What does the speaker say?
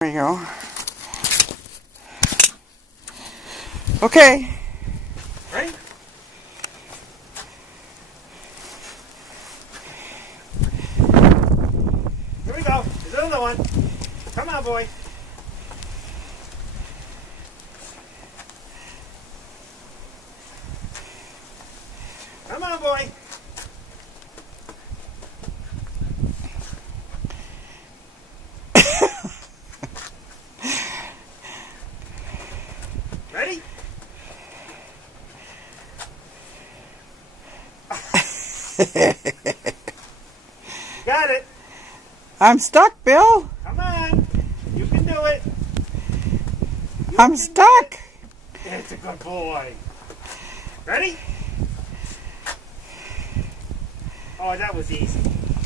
There you go. Okay. Ready? Here we go. There's another one. Come on, boy. Come on, boy. Ready? Got it. I'm stuck, Bill. Come on. You can do it. I'm stuck. It's a good boy. Ready? Oh, that was easy.